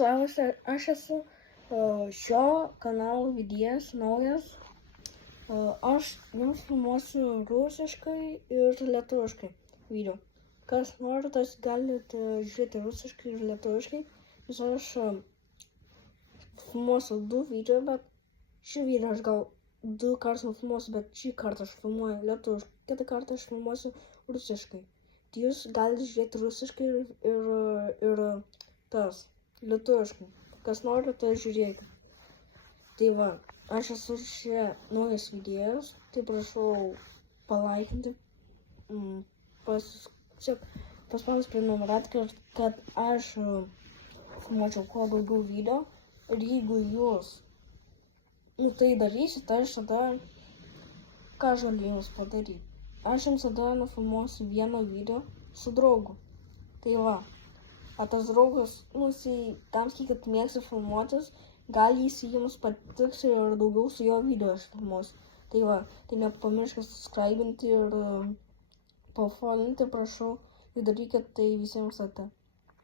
Labas, aš esu šio kanalo vedėjas naujas. Aš jums filmuosiu rusiškai ir lietuviškai video. Kas nori, tas galite žiūrėti rusiškai ir lietuviškai. Nes aš filmuosiu du video, bet šį video aš gal du kartus nufilmuosiu, bet šį kartą aš filmuoju lietuviškai, kitą kartą aš filmuosiu rusiškai. Tai jūs galite žiūrėti rusiškai ir tas lietuviškai. Kas nori, tai žiūrėkit. Tai va, aš esu čia naujas vedėjas, tai prašau palaikinti, paspaus prenumeratą, kad aš filmuočiau kuo daugiau video. Ir jeigu jūs tai darysit, tai aš tada, ką aš galiu jums padaryti? Aš jums tada nufilmuosiu vieną video su draugu. Tai va. A tas draugas, tamskiai, kad mėgsta filmuotis, gal jis jums patiks ir daugiau su jo video aš filmuosiu. Tai va, tai nepamirškit subscribinti ir pafollowinti, prašau, ir darykit tai visiems ate.